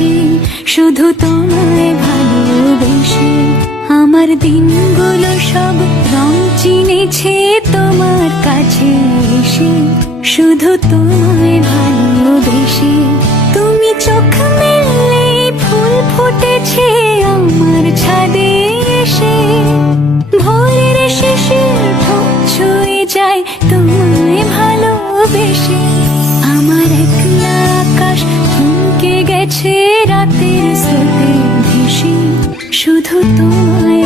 আসে শুধু তোমায় ভালোবেসে। আমার দিনগুলো সব রং চিনেছে তোমার কাছে এসে শুধু তোমায় ভালোবেসে। তুমি চোখ মেললে ফুল ফুটেছে আমার ছাদে এসে। ভোরের শিশির ঠোঁট ছুঁয়ে যায় তোমায় ভালোবেসে। আমার একলা আকাশ থমকে গেছে রাতের স্রোতে ভেসে শুধু তোমায়